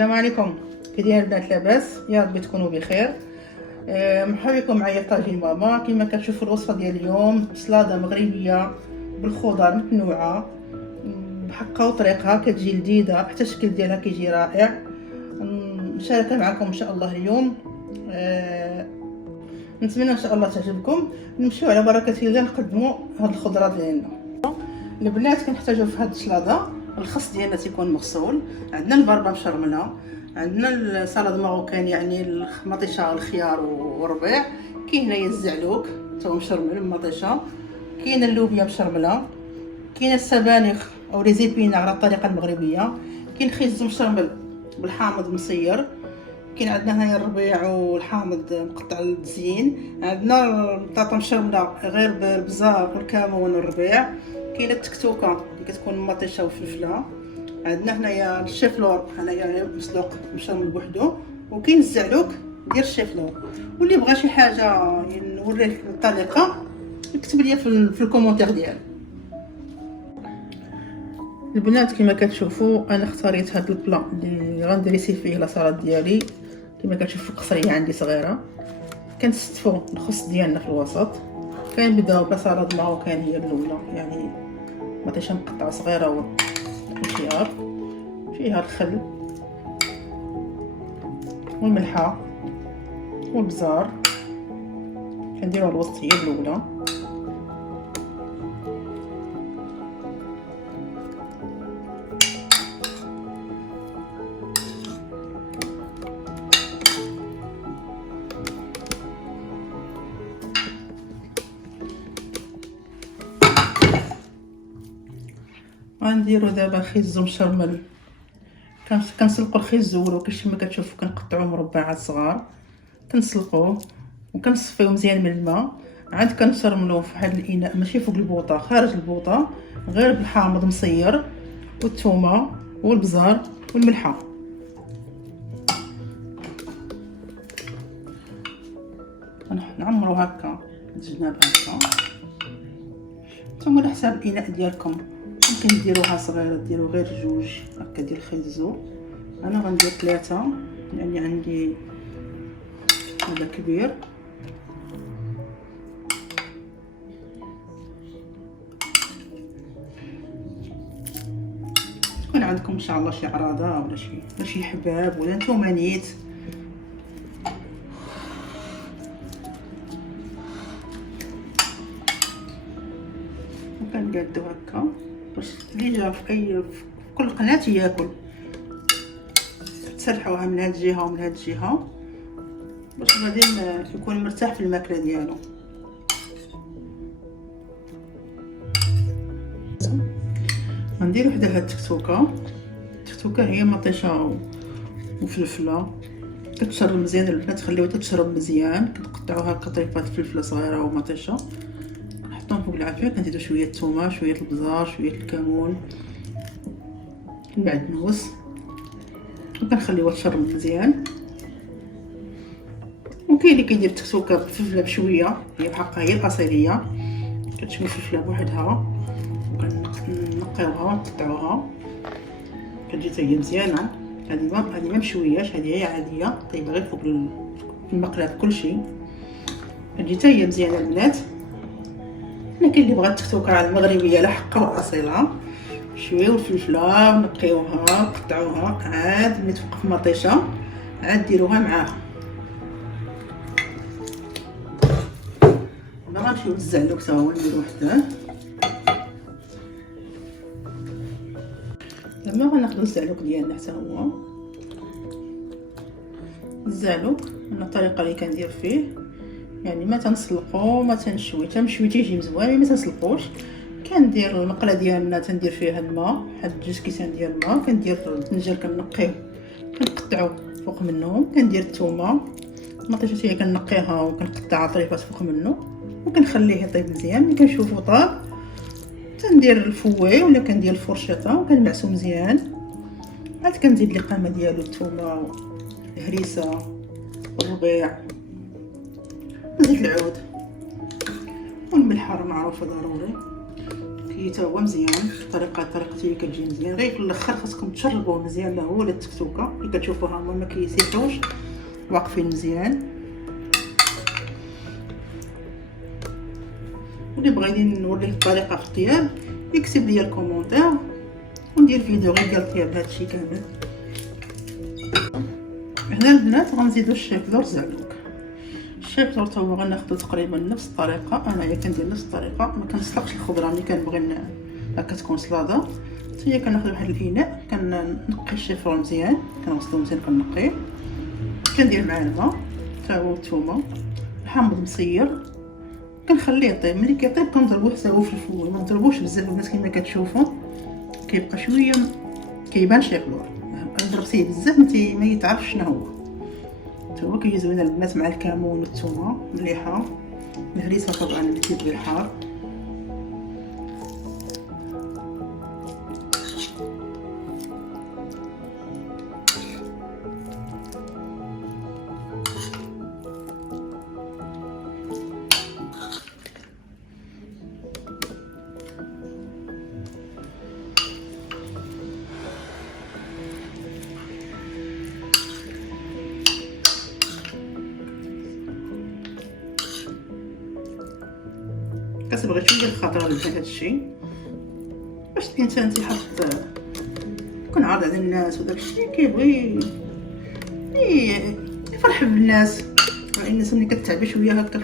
السلام عليكم. كي داير البنات؟ لاباس؟ يا ربي تكونوا بخير. مرحبا بكم معايا في طاجين ماما. كما كتشوفوا الوصفه ديال اليوم سلاده مغربيه بالخضر متنوعه بحقها وطريقها، كتجي لذيذه، حتى الشكل ديالها كيجي رائع. نشاركها معكم ان شاء الله اليوم. نتمنى ان شاء الله تعجبكم. نمشيو على بركه الله نقدموا هاد الخضره ديالنا. البنات كنحتاجوا في هاد السلاده الخس ديالنا تيكون مغسول، عندنا البربه مشرمله، عندنا السلطه ماروكان يعني المطيشه الخيار والربيع، كاين هنايا الزعلوك تا هو مشرمل مطيشه، كاين اللوبيا مشرمله، كاين السبانخ او لي زيبينا على الطريقه المغربيه، كاين خيز مشرمل بالحامض مصير، كاين عندنا هنايا الربيع والحامض مقطع للتزيين، عندنا البطاطا مشرمله غير بالبزار والكمون والربيع، كاينه التكتوكه اللي كتكون مطيشه وفلفله، عندنا هنايا الشيفلور هنايا مسلوق مشرمل بوحدو، وكاين الزعلوك ديال الشيفلور. واللي بغى شي حاجه نوريه الطريقه يكتب لي في الكومونتير ديالو. البنات كما كتشوفوا انا اختاريت هذا البلا اللي غندريسي فيه لا سلطه ديالي. كما كتشوفوا قصريه عندي صغيره، كنستفوا الخص ديالنا في الوسط، كنبداو بسلطه ماروكانيه الاولى يعني مطيشه مقطعه صغيره والخيار، فيها الخل والملحه والبزار، كنديروا الوسطيه الاولى، غنديرو دابا خيز مشرمل. كنسلقوا الخيز الاول كما كتشوفوا، كنقطعوه مربعات صغار، كنسلقوه وكنصفيوه مزيان من الماء، عاد كنشرملوه في واحد الاناء ماشي فوق البوطه، خارج البوطه، غير بالحامض مصير والثومه والبزار والملحه. نعمرو هكا الجناب هكا، نتوما على حساب الاناء ديالكم، ممكن ديروها صغيره ديروا غير جوج هكا ديال الخيزو. انا غندير 3 يعني عندي هذا كبير. تكون عندكم ان شاء الله شي عراضه ولا شي حباب ولا نتوما نيت. وكنقادو هكا باش اللي جا في كل قناه ياكل، تسرحوها من هاد الجهه ومن هاد الجهه باش غادي يكون مرتاح في الماكله ديالو. غندير وحده هاد التكتوكه هي مطيشه وفلفله، كتشرب مزيان البنات، تخليوها تشرب مزيان، كتقطعوها قطيفات فلفله صغيره ومطيشه، كنحطهم فوق العافيه، كنزيدو شويه الثومه، شويه البزار، شويه الكمون، المعدنوس، وكنخليوها تشرب مزيان. وكاين اللي كيدير التكتوكه بالفلفله بشويه، هي بحقها هي الاصيليه، كتشوي الفلفله بوحدها وكنقيوها ونقطعوها، كتجي حتى هي مزيانه. هذه ما مشوياش، هذه هي عاديه طيبه غير فوق المقله كلشي، كتجي حتى هي مزيانه البنات. لكن اللي بغى التكتوكه المغربيه لحقه واصيله، شويو الفلفله ونقيوها نقطعوها، عاد ملي توقف مطيشه عاد ديروها معاها. دابا غنمشيو للزعلوك حتى هو نديرو وحده. دابا غناخدو الزعلوك ديالنا حتى هو. الزعلوك انا الطريقه اللي كندير فيه يعني ما تنسلقو ما تنشوي، تمشوي تيجي مزوان، ما تنسلقوش. كندير المقله ديالنا تندير فيها الماء، واحد 2 كيسان ديال الماء، كندير البنجر كنقيه كنقطعو فوق منه، كندير الثومه المطيشه هي كنقيها وكنقطعها طريفات فوق منه، وكنخليه يطيب مزيان. ملي كنشوفو طاب تندير الفوي ولا كندير الفرشاطه وكنمعسو مزيان، عاد كنزيد القامه ديالو الثومه الهريسه والربيع، نزيد العود والملح راه معروفه ضروري، كي هو مزيان. طريقتي كتجي مزيان، غير في الاخر خاصكم تشربوه مزيان له ولا التكتوكه كتشوفوا هما ما كيسيحوش، واقفين مزيان. واللي بغيتي نوريه الطريقه في الطياب يكتب لي الكومونتير وندير فيديو غير ديال الطياب هادشي كامل. هنا البنات غنزيدو الشيفلور زعلوك. الشيفلور تا هو غناخدو تقريبا نفس الطريقه، انايا كندير نفس الطريقه، ما كنسلقش الخضره ملي كنبغي هكا تكون سلاده. حتى هي كناخد واحد الاناء كنقي الشيفلور مزيان، كنغسلو مزيان كنقيه، كندير معاه الماء تا هو الثومه، الحامض مسير، كنخليه يطيب. ملي كيطيب كنضربوه حتى هو في الفول، ما نضربوش بزاف الناس كما كتشوفوا كيبقى شويه كيبان شيفلور. ضربتيه بزاف ما يتعرفش شنو هو. حتى هو كيزوين البنات مع الكمون والثومه مليحه، الهريسه طبعا اللي كيبغي الحار. كتبغي شويه الخضره لهذا الشيء باش الانسان تيحط يكون عارض على الناس، وداك الشيء كيبغي يفرح بالناس. الناس ملي كتعبي شويه هكا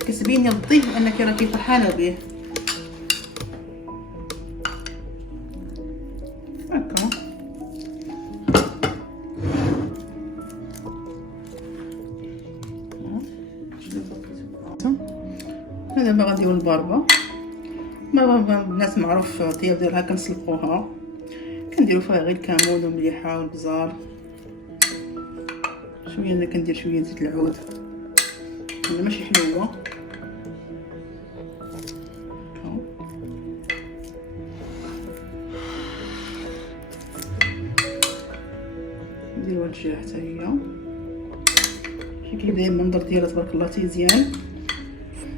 كتبيني للضيف انك راكي فرحانه به هكا. دابا غنديرو الباربه. ما الناس معروف الطياب ديالها كنسلقوها، كنديرو فيها غير الكمون والمليحه والبزار شويه. انا كندير شويه زيت العود، ماشي حلوه. نديرو هاد الجهه حتى هي شكل داير المنظر ديالها تبارك الله تيزيان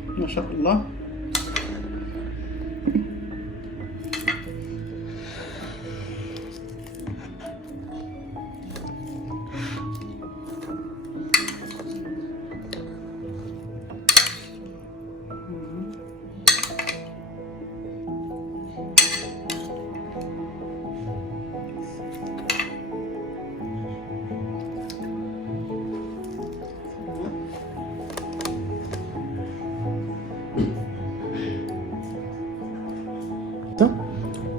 ما شاء الله.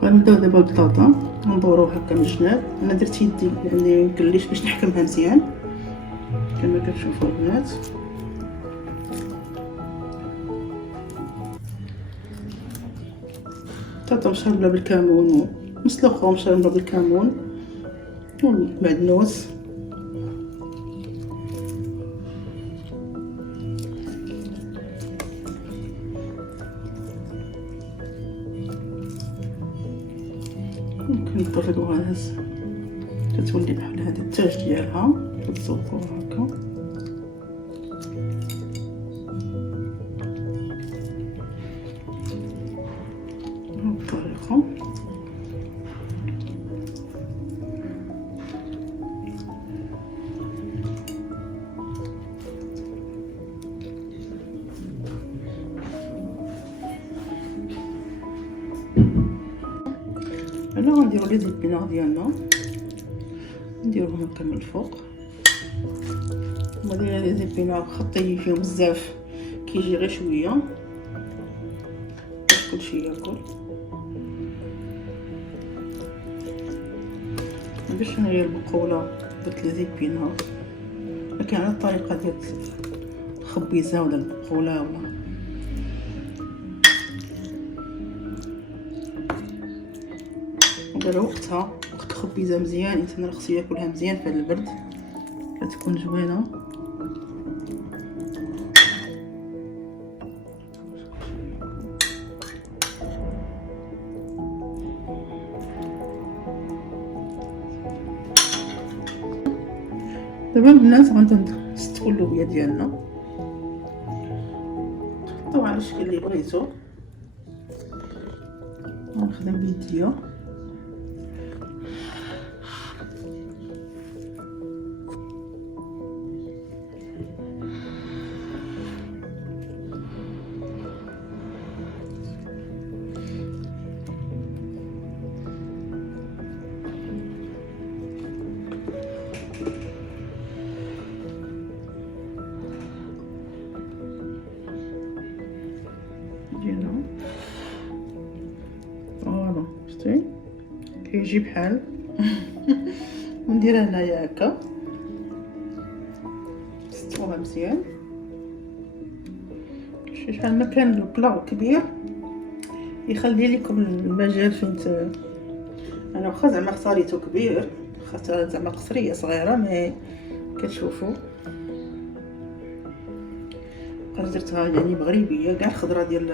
غنبداو دابا بالبطاطا ندوروها هكا من الجناب. انا درت يدي يعني مكليش باش نحكمها مزيان كما كتشوفوا البنات. بطاطا مشربله بالكمون مسلوقه ومشربله بالكمون والمعدنوس. ممكن نطرقوها هز كتولي بحال هذا التاج ديالها، كتزوقوها هكا. بالطريقه هنا غنديرو لي زيت بينار ديالنا، نديروهم هكا من الفوق. هما لي زيت بينار خطي فيهم بزاف كيجي غير شويه باش كلشي ياكل. باش هنايا البقوله درت لي زيت بينار، لكن على الطريقه ديال الخبيزه ولا البقوله ولا دابا وقت الخبيزه مزيان. الانسان خصو ياكلها مزيان في هذا البرد كتكون زوينه. دابا البنات غنستوي اللوبيا ديالنا، تحطوها على الشكل اللي بغيتو. غنخدم بيديا كيجي بحال ونديرها هنايا هكا، نستوها مزيان. شحال ما كان البلا كبير يخلي لكم المجال فين انا واخا زعما اختاريته كبير، واخا زعما قصريه صغيره مي كتشوفوا درتها يعني مغربيه كاع الخضره ديال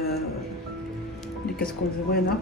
اللي كتكون زوينه.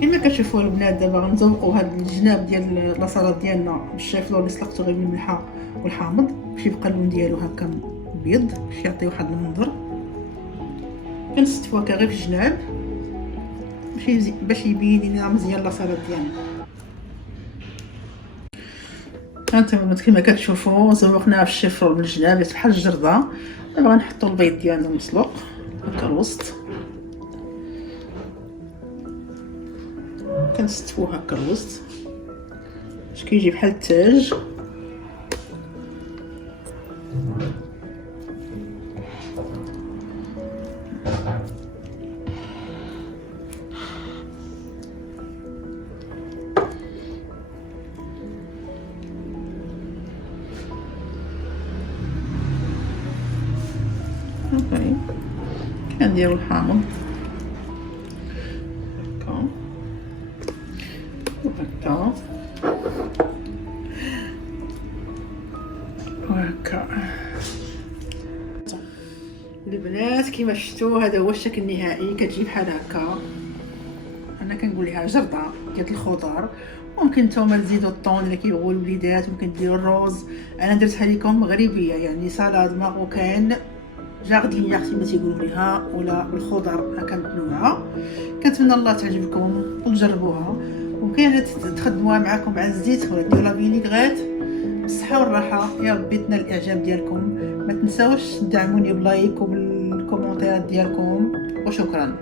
كما كتشوفوا البنات دابا غنزوقوا هاد الجناب ديال لاصالاد ديالنا بالشيفلور اللي سلقته غير بالملحه والحامض باش يبقى اللون ديالو هكا ابيض، باش يعطي واحد المنظر. كنستفوها غير في الجناب باش يبين لنا مزيان لاصالاد ديالنا. هانتوما كما كتشوفوا زوقناها في الشيفلور من الجناب بحال الجرده. دابا غنحطوا البيض ديالنا المسلوق هكا الوسط، كنستفوه هكا الوسط باش كيجي بحال التاج. اوكي كنديرو الحامض هكا وهكا. البنات كيما شفتوا هذا هو الشكل النهائي، كتجي بحال هكا. انا كنقول لها جرده ديال الخضر، ممكن نتوما تزيدوا الطون اللي كيبغوا الوليدات، ممكن ديروا الروز. انا درتها لكم مغربيه يعني سالاد ماروكان جاردينيير كما تيقولوا ليها، ولا بالخضر هكا متنوعه. كنتمنى الله تعجبكم وتجربوها، ممكن تخدموها معكم مع الزيت ولا ديروا لا فينيغريت بالصحه والراحه. يا ربي تنال الاعجاب ديالكم، ما تنساوش تدعموني بلايك وبالكومونتيرات ديالكم، وشكرا.